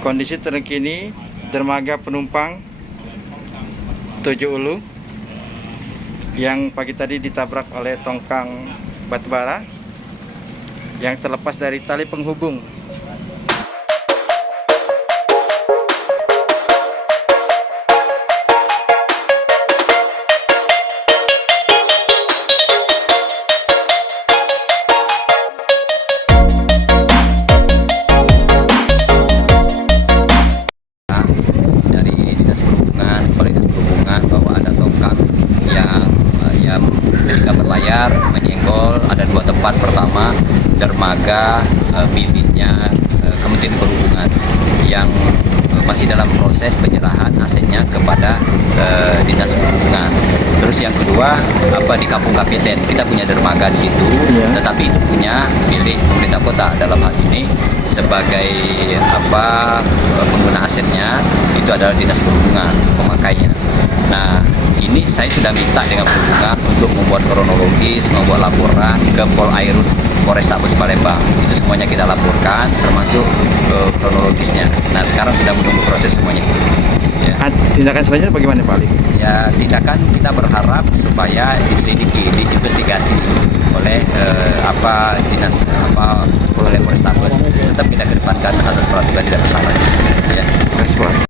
Kondisi terkini dermaga penumpang Tujuh Ulu yang pagi tadi ditabrak oleh tongkang batubara yang terlepas dari tali penghubung. Dari Dinas Perhubungan bahwa ada tongkang yang ketika berlayar menyenggol ada dua tempat. Pertama, dermaga miliknya Kementerian Perhubungan yang masih dalam proses penyerahan asetnya kepada Dinas Perhubungan. Terus yang kedua, di Kampung Kapiten kita punya dermaga di situ, tetapi itu punya milik pemerintah kota. Dalam hal ini sebagai pengguna asetnya itu adalah Dinas Perhubungan pemakainya. Nah, ini saya sudah minta dengan Perhubungan untuk membuat kronologis, membuat laporan ke Polairut Polrestabes Palembang. Itu semuanya kita laporkan, termasuk kronologisnya. Nah, sekarang sudah menunggu proses semuanya. Ya. Tindakan selanjutnya bagaimana Pak Ali? Ya, tindakan kita berharap supaya diselidiki, diinvestigasi oleh dinas oleh Polrestabes. Tetap kita kedepankan asas peraduga tidak bersalah. Ya. Terima kasih Pak.